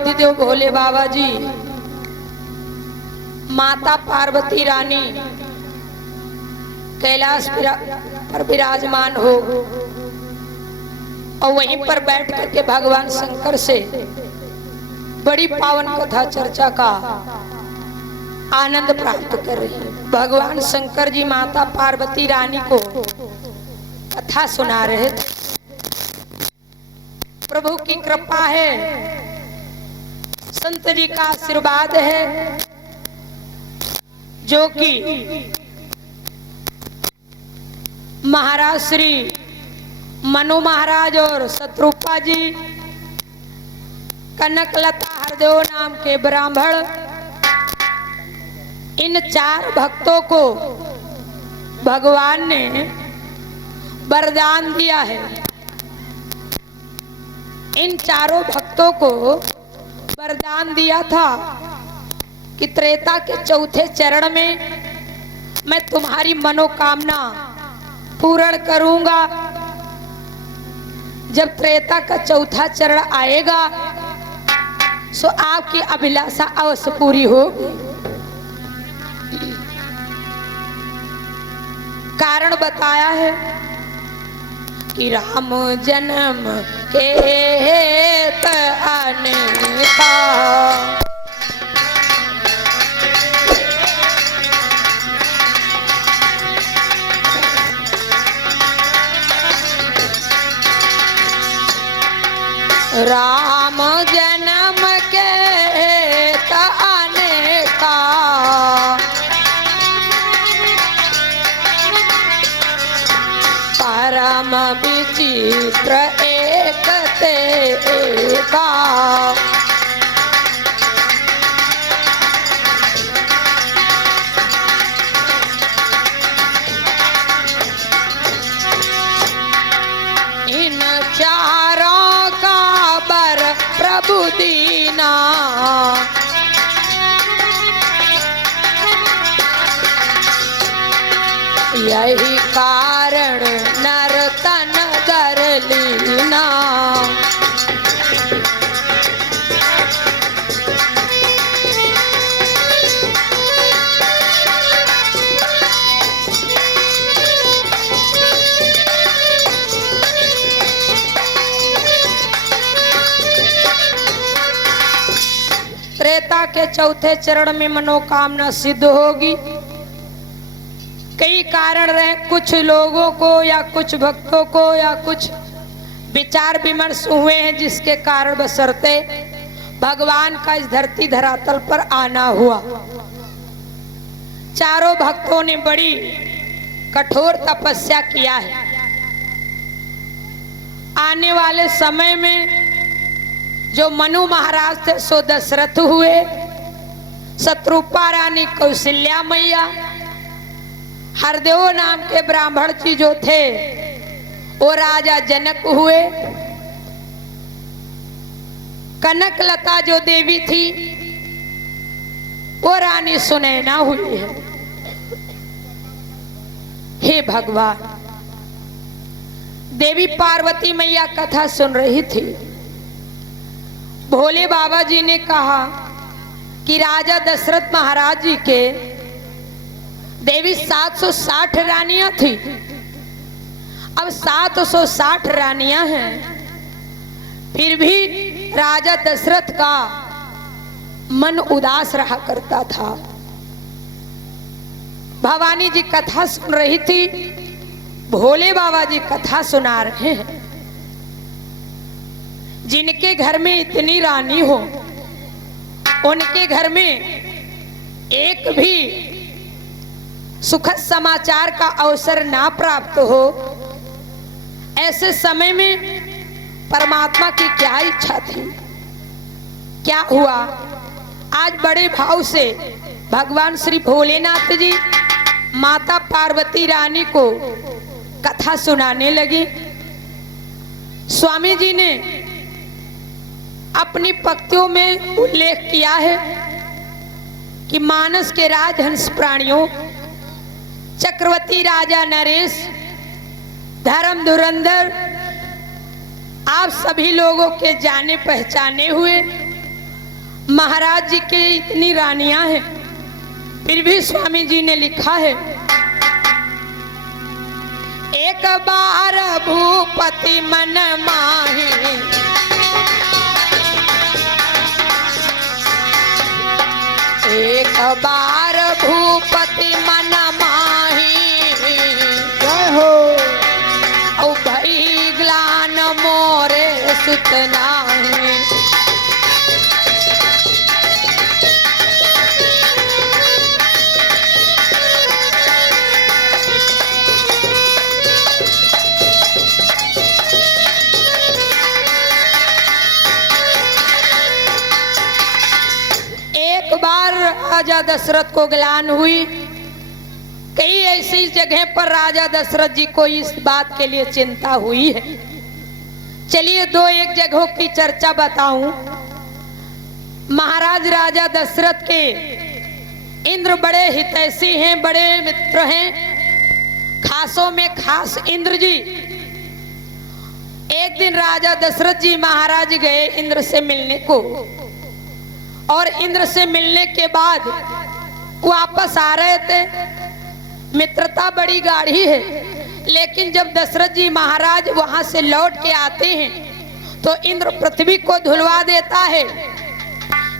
देवादिदेव भोले बाबा जी माता पार्वती रानी कैलाश पर विराजमान हो और वहीं पर बैठ करके भगवान शंकर से बड़ी पावन कथा चर्चा का आनंद प्राप्त कर रही है। भगवान शंकर जी माता पार्वती रानी को कथा सुना रहे थे। प्रभु की कृपा है, संत जी का आशीर्वाद है, जो कि महाराज श्री मनु महाराज और शत्रुपा जी, कनकलता हरदेव नाम के ब्राह्मण, इन 4 भक्तों को भगवान ने वरदान दिया है। इन चारों भक्तों को वरदान दिया था कि त्रेता के चौथे चरण में मैं तुम्हारी मनोकामना पूर्ण करूंगा। जब त्रेता का चौथा चरण आएगा सो आपकी अभिलाषा अवश्य पूरी होगी। कारण बताया है कि राम जन्म के हेत अनेका, राम जन्म के हेत अनेका, परम विचित्र एक ते एका, इन चारों का बर प्रभु दीना, यही कारण नर तन धर लीना। त्रेता के चौथे चरण में मनोकामना सिद्ध होगी। कई कारण रहे, कुछ लोगों को या कुछ भक्तों को या कुछ विचार विमर्श हुए हैं, जिसके कारण बशर्ते भगवान का इस धरती धरातल पर आना हुआ। चारों भक्तों ने बड़ी कठोर तपस्या किया है। आने वाले समय में जो मनु महाराज थे सो दशरथ हुए, शत्रुपा रानी कौशल्या मैया, हरदेव नाम के ब्राह्मण जी जो थे वो राजा जनक हुए, कनकलता जो देवी थी वो रानी सुनैना हुई है। हे भगवान, देवी पार्वती मैया कथा सुन रही थी। भोले बाबा जी ने कहा कि राजा दशरथ महाराज जी के देवी 760 रानियां थी। अब 760 रानियां हैं, फिर भी राजा दशरथ का मन उदास रहा करता था। भवानी जी कथा सुन रही थी, भोले बाबा जी कथा सुना रहे हैं। जिनके घर में इतनी रानी हो, उनके घर में एक भी सुखद समाचार का अवसर ना प्राप्त हो, ऐसे समय में परमात्मा की क्या इच्छा थी, क्या हुआ। आज बड़े भाव से भगवान श्री भोलेनाथ जी माता पार्वती रानी को कथा सुनाने लगी। स्वामी जी ने अपनी पंक्तियों में उल्लेख किया है कि मानस के राजहंस प्राणियों, चक्रवर्ती राजा नरेश, धर्म धुरंधर, आप सभी लोगों के जाने पहचाने हुए महाराज जी के इतनी रानियां हैं, फिर भी स्वामी जी ने लिखा है, एक बार भूपति मन माहे, एक बार भूपति मन माही, जय हो। औ भई ग्लान मोरे सुतना है। एक बार राजा दशरथ को ग्लानि हुई। कई ऐसी जगह पर राजा दशरथ जी को इस बात के लिए चिंता हुई है। चलिए दो एक जगहों की चर्चा बताऊं। महाराज राजा दशरथ के इंद्र बड़े हितैषी हैं, बड़े मित्र हैं, खासों में खास इंद्र जी। एक दिन राजा दशरथ जी महाराज गए इंद्र से मिलने को, और इंद्र से मिलने के बाद वापस आ रहे थे। मित्रता बड़ी गाढ़ी है, लेकिन जब दशरथ जी महाराज वहां से लौट के आते हैं तो इंद्र पृथ्वी को धुलवा देता है।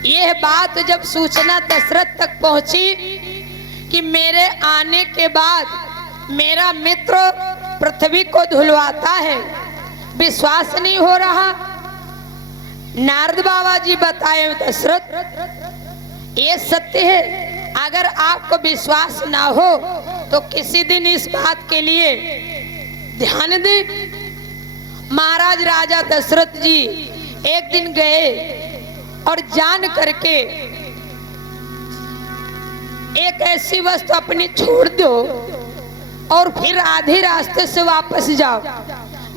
यह बात जब सूचना दशरथ तक पहुंची कि मेरे आने के बाद मेरा मित्र पृथ्वी को धुलवाता है, विश्वास नहीं हो रहा। नारद बाबा जी बताए, दशरथ ये सत्य है, अगर आपको विश्वास ना हो तो किसी दिन इस बात के लिए ध्यान दें। महाराज राजा दशरथ जी एक दिन गए और जान करके एक ऐसी वस्तु अपनी छोड़ दो और फिर आधे रास्ते से वापस जाओ।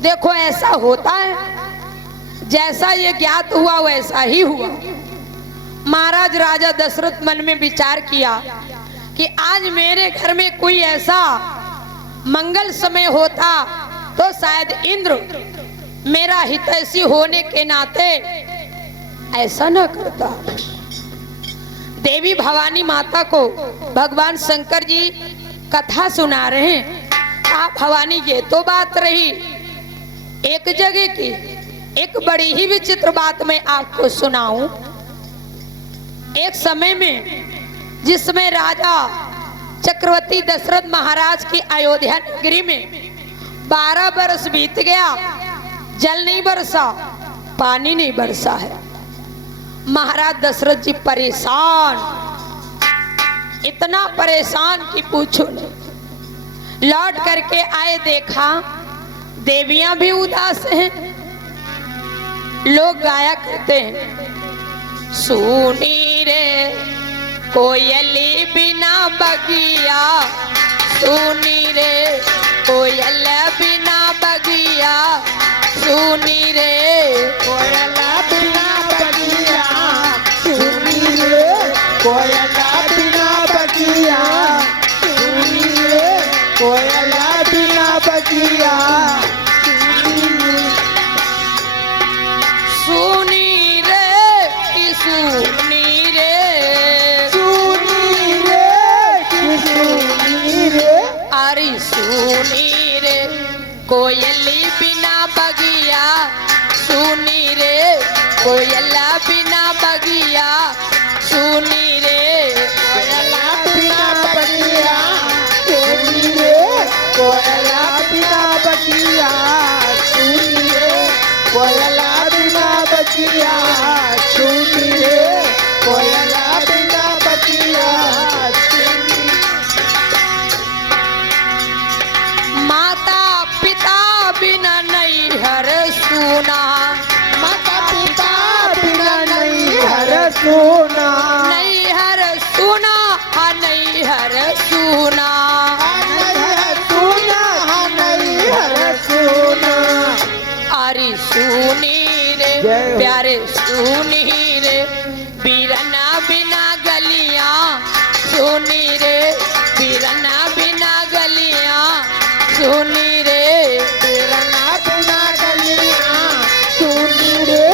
देखो ऐसा होता है, जैसा ये ज्ञात हुआ वैसा ही हुआ। महाराज राजा दशरथ मन में विचार किया कि आज मेरे घर में कोई ऐसा मंगल समय होता तो शायद इंद्र मेरा हितैषी होने के नाते ऐसा न करता। देवी भवानी माता को भगवान शंकर जी कथा सुना रहे हैं। भवानी ये तो बात रही एक जगह की, एक बड़ी ही विचित्र बात मैं आपको सुनाऊं। एक समय में जिसमें राजा चक्रवर्ती दशरथ महाराज की अयोध्या नगरी में 12 बरस बीत गया, जल नहीं बरसा, पानी नहीं बरसा है। महाराज दशरथ जी परेशान, इतना परेशान कि पूछो नहीं। लौट करके आए, देखा देवियां भी उदास हैं। लोग गाया करते हैं, सुनी रे कोयली बिना बगिया, सुनी रे कोयल बिना बगिया, सुनी रे कोयल बिना बगिया, सुनी रे कोयल बिना बगिया, सुनी रे कोयल बिना बगिया, सुनी रे कि सुनी रे, सुनी रे कि सुनी रे, अरे सुनी रे कोयली बिना बगिया, सुनी रे कोयला बिना बगिया, सुनी रे कोयल बिना बगिया, सुनी रे कोयल बिना बगिया, सुनी रे कोयल बिना बगिया, सुनी रे कोयल बिना बगिया, माता पिता बिना नैहर सुना, माता पिता बिना नैहर सुना, नैहर सुना, नैहर सुना, नैहर सुना, नैहर सुना, अरे सुनी रे जय हो। प्यारे सुनी रे, बीरना बिना गलियां, सुनी रे बीरना बिना गलियां, सुनी रे बीरना बिना गलियां, सुनी रे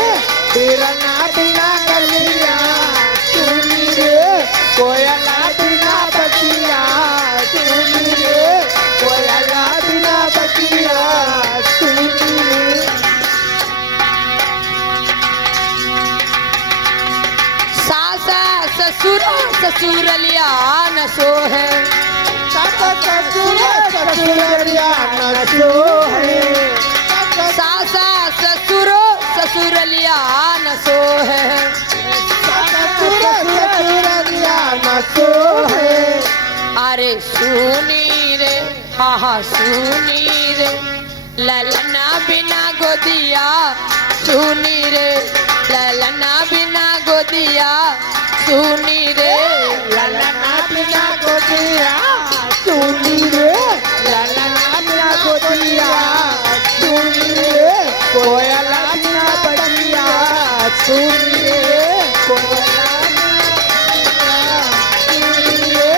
बीरना बिना गलियां, ससुरलिया न सो है। सत ससुर ससुरलिया न सो है। सासा ससुर ससुरलिया न सो है। ससुर ससुरलिया न सो है। अरे सुनी रे हाँ हाँ सुनी रे ललना बिना गोदिया सुनी रे ललना बिना गोदिया सुनी रे ललना बिना गोदिया सुनी रे। ललना बिना गोदिया सुनी रे। कोयला बिना बगिया सुनी रे। कोयला बिना सुनी रे।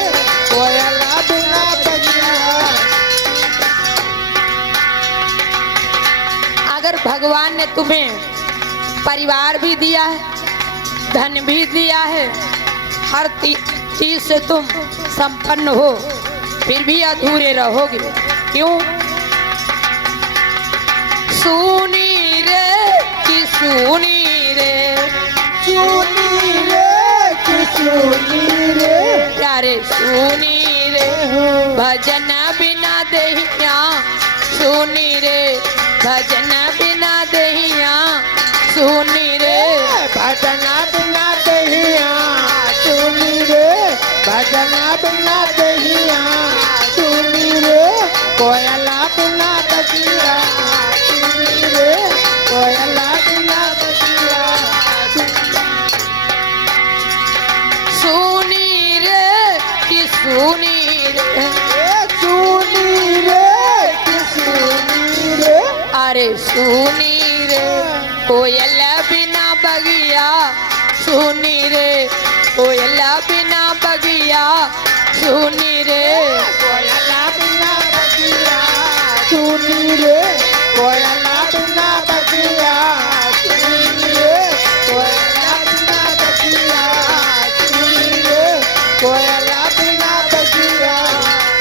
कोयला बिना बगिया। अगर भगवान ने तुम्हें परिवार भी दिया है, धन भी दिया है, हर चीज से तुम संपन्न हो, फिर भी अधूरे रहोगे। क्यों? सुनी रे कि सुनी रे सुनी रे कि सुनी रे। प्यारे सुनी रे भजन बिना देहिया सुनी रे भजन बिना देहिया सुनी रे भजन बिना दहिया सुनी रे। भजन बिना दहिया सुनी रे। कोयला बिना बगिया सुनी रे। कोयला बिना बगिया सुनी रे कि सुनी रे सुनी रे कि सुनी रे। अरे सुनी रे कोयल बिना बगिया सुनी रे कोयल बिना बगिया सुनी रे कोयला बिना बगिया सुनी रे। कोयला बिना बगिया सुनी रे। कोयला बिना बगिया सुनी रे। कोयला बिना बगिया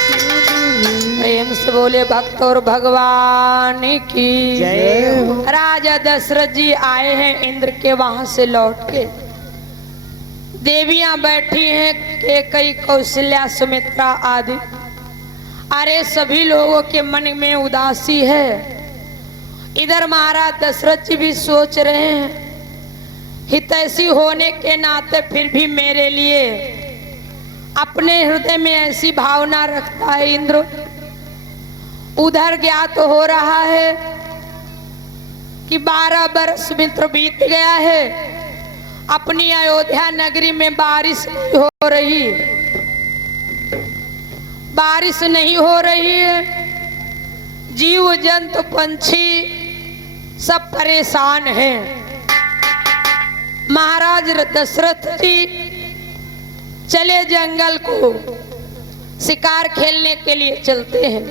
सुनी रे। प्रेम से बोले भक्त और भगवान की जय हो। राजा दशरथ जी आए हैं इंद्र के वहां से लौट के। देवियां बैठी हैं कैकेयी कौशल्या सुमित्रा आदि। अरे सभी लोगों के मन में उदासी है। इधर महाराज दशरथ जी भी सोच रहे हैं हितैषी होने के नाते फिर भी मेरे लिए अपने हृदय में ऐसी भावना रखता है इंद्र। उधर ज्ञात तो हो रहा है कि 12 वर्ष मित्र बीत गया है, अपनी अयोध्या नगरी में बारिश नहीं हो रही, बारिश नहीं हो रही है। जीव जंतु पंछी सब परेशान हैं। महाराज दशरथ जी चले जंगल को शिकार खेलने के लिए चलते हैं।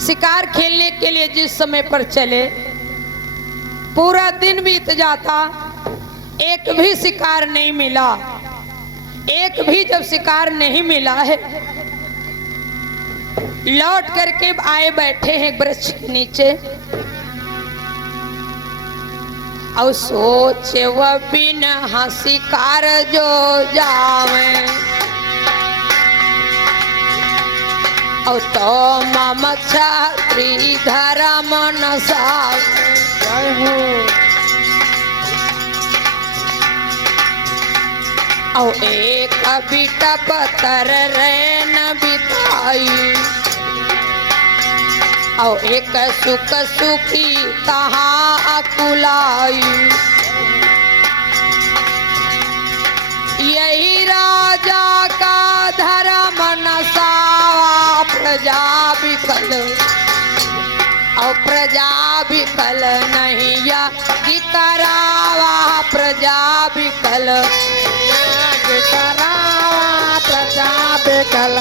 शिकार खेलने के लिए जिस समय पर चले पूरा दिन बीत जाता, एक भी शिकार नहीं मिला। एक भी जब शिकार नहीं मिला है, लौट करके आए बैठे हैं वृक्ष के नीचे और सोचे वह बिन शिकार जो जावे और तो मम छत्री धर्म नसावे। जय हो। और एक बिटा पतर रे न बिताई और एक सुख सुखी कहाँ अकुलाई। यही राजा का धर्म नसावा प्रजा विकल और प्रजा विकल नहीं या करावा प्रजा विकल करावा प्रजा बेकल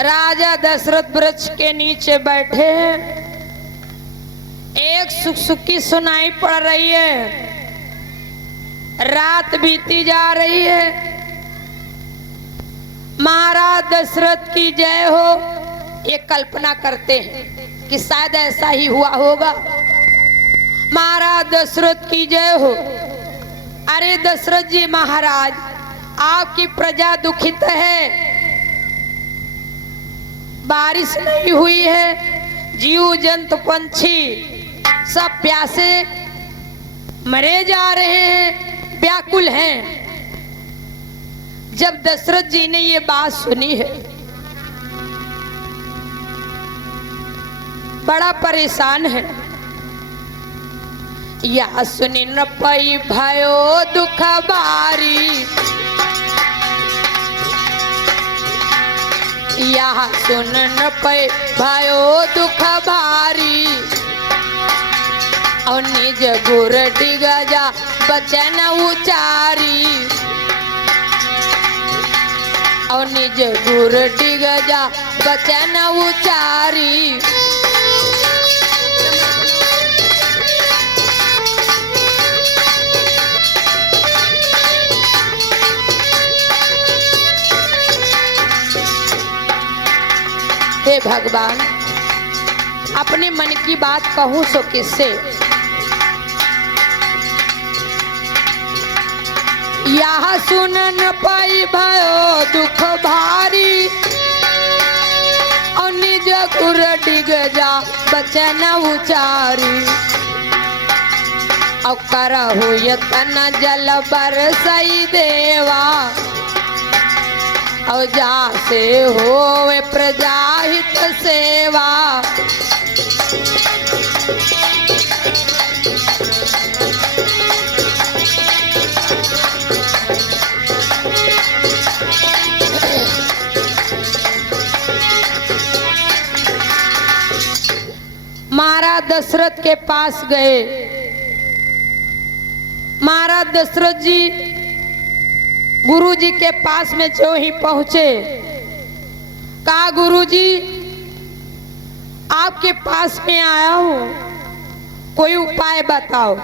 राजा दशरथ वृक्ष के नीचे बैठे हैं। एक सुखसुखी सुनाई पड़ रही है। रात बीती जा रही है। महाराज दशरथ की जय हो। ये कल्पना करते हैं कि शायद ऐसा ही हुआ होगा। महाराज दशरथ की जय हो। अरे दशरथ जी महाराज, आपकी प्रजा दुखित है, बारिश नहीं हुई है, जीव जंतु पंछी सब प्यासे मरे जा रहे हैं, व्याकुल हैं। जब दशरथ जी ने ये बात सुनी है, बड़ा परेशान है। या सुनी न पई भयो दुख बारी, या सुन न पई भयो दुख भारी, और निज गुर डिग जा बचन उचारी, और निज गुर डिग जा बचन उचारी। हे भगवान, अपने मन की बात कहूं सो किससे? यह सुन न पाई भयो दुख भारी, और निज गुर डिग जा बचन उचारी, और करहु यतन जल बरसई देवा, और जा से होवे प्रजा हित सेवा। महाराज दशरथ के पास गए। महाराज दशरथ जी गुरु जी के पास में जो ही पहुंचे, कहा गुरु जी आपके पास में आया हूं, कोई उपाय बताओ,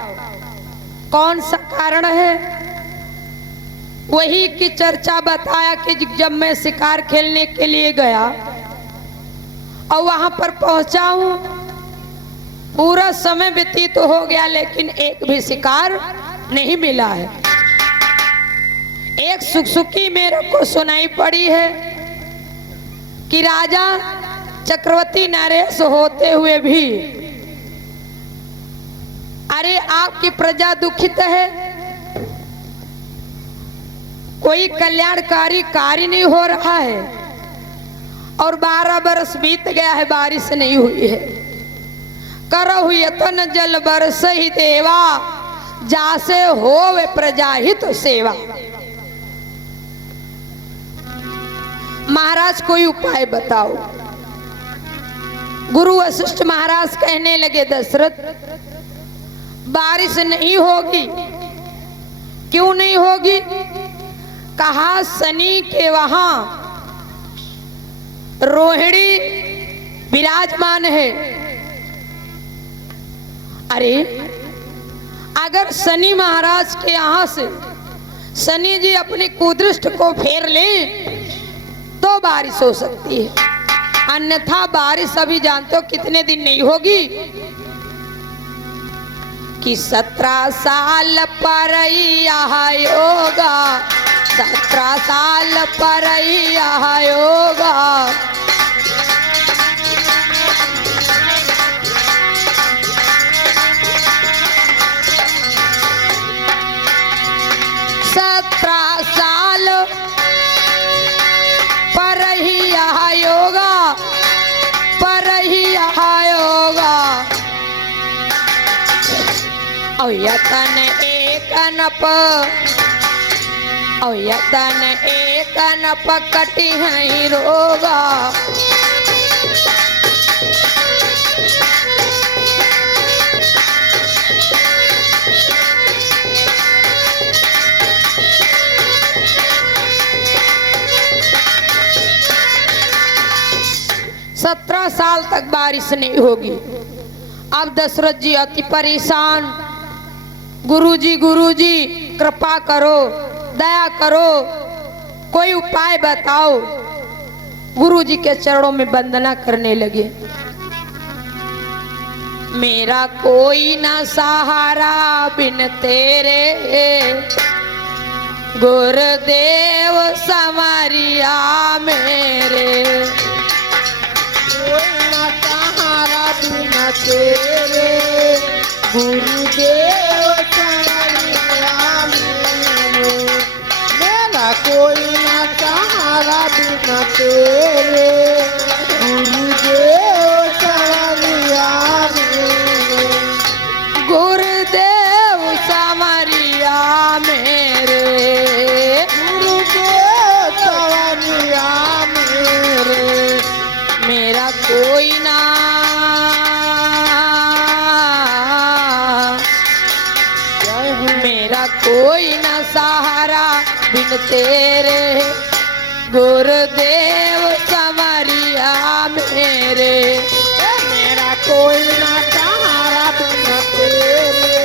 कौन सा कारण है? वही की चर्चा बताया कि जब मैं शिकार खेलने के लिए गया और वहां पर पहुंचा हूं, पूरा समय व्यतीत तो हो गया, लेकिन एक भी शिकार नहीं मिला है। एक सुखसुखी मेरे को सुनाई पड़ी है कि राजा चक्रवर्ती नरेश होते हुए भी अरे आपकी प्रजा दुखित है, कोई कल्याणकारी कार्य नहीं हो रहा है, और 12 बरस बीत गया है, बारिश नहीं हुई है। करहु यतन जल बरसहि देवा, जासे होवे प्रजा हित सेवा। महाराज कोई उपाय बताओ। गुरु वशिष्ठ महाराज कहने लगे दशरथ, बारिश नहीं होगी। क्यों नहीं होगी? कहा शनि के वहां रोहिणी विराजमान है। अरे अगर शनि महाराज के यहां से शनि जी अपने कुदृष्ट को फेर ले तो बारिश हो सकती है, अन्यथा बारिश अभी जानते हो कितने दिन नहीं होगी। कि 17 साल पर होगा, 17 साल पर होगा। 17 साल पर ही होगा, पर ही होगा। और यतन एक नप, और यतन एक नप कटी है रोगा। सत्रह साल तक बारिश नहीं होगी। अब दशरथ जी अति परेशान, गुरुजी गुरुजी कृपा करो, दया करो, कोई उपाय बताओ। गुरु जी के चरणों में वंदना करने लगे। मेरा कोई ना सहारा बिन तेरे, गुरुदेव संवरिया मेरे। कोई ना सहारा बिना तेरे, गुरुदेव संवरिया मेरे। मेरा कोई ना सहारा बिना तेरे, गुरुदेव संवरिया मेरे। गुरुदेव संवरिया मेरे, गुरुदेव संवरिया मेरे। मेरा कोई ना जय हो मेरा कोई ना सहारा बिन तेरे, गुरुदेव संवरिया मेरे। मेरा कोई ना सहारा बिना तेरे,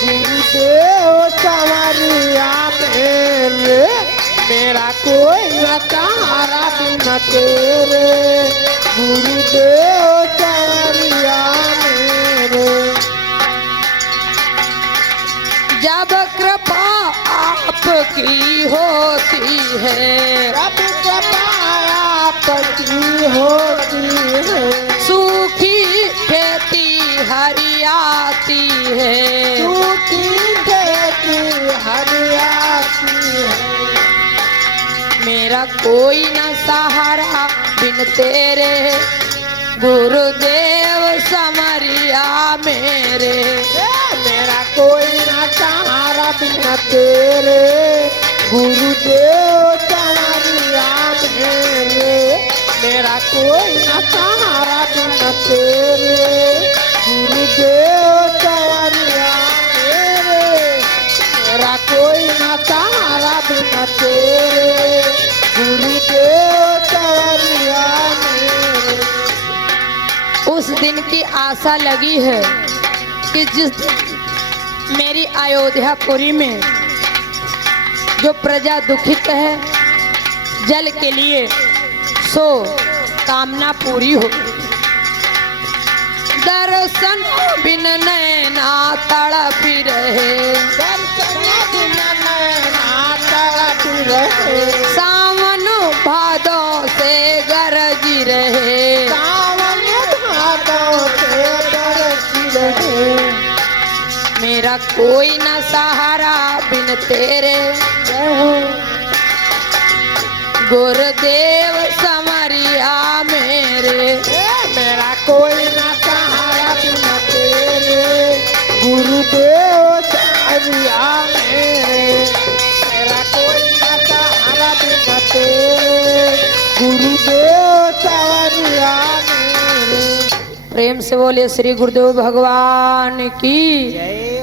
गुरुदेव संवरिया मेरे। मेरा कोई ना सहारा बिना तेरे, गुरुदेव संवरिया मेरे। जब कृपा आपकी होती है, रब कृपाया पति होती है, सूखी खेती हरियाती है। सूखी खेती हरियाती है। मेरा कोई न सहारा बिन तेरे, गुरुदेव संवरिया मेरे। मेरा कोई ना सहारा बिना तेरे, गुरुदेव संवरिया मेरे। मेरा कोई ना सहारा बिना तेरे, गुरुदेव संवरिया मेरे। मेरा कोई ना सहारा बिना तेरे, गुरुदेव संवरिया मेरे। उस दिन की आशा लगी है कि जिस दिन मेरी अयोध्यापुरी में जो प्रजा दुखित है जल के लिए, सो कामना पूरी हो। दर्शन बिन नैना तड़पी रहे, दर्शन बिना नैना तड़पी रहे। सावन भादों से गरजी रहे। सावन भादों से बरसी रहे। मेरा कोई न सहारा बिन तेरे, जय हो गुरुदेव संवरिया मेरे। मेरा कोई ना सहारा बिना तेरे, गुरुदेव संवरिया मेरे। मेरा कोई ना सहारा बिना तेरे, गुरुदेव संवरिया मेरे। प्रेम से बोले श्री गुरुदेव भगवान की। जय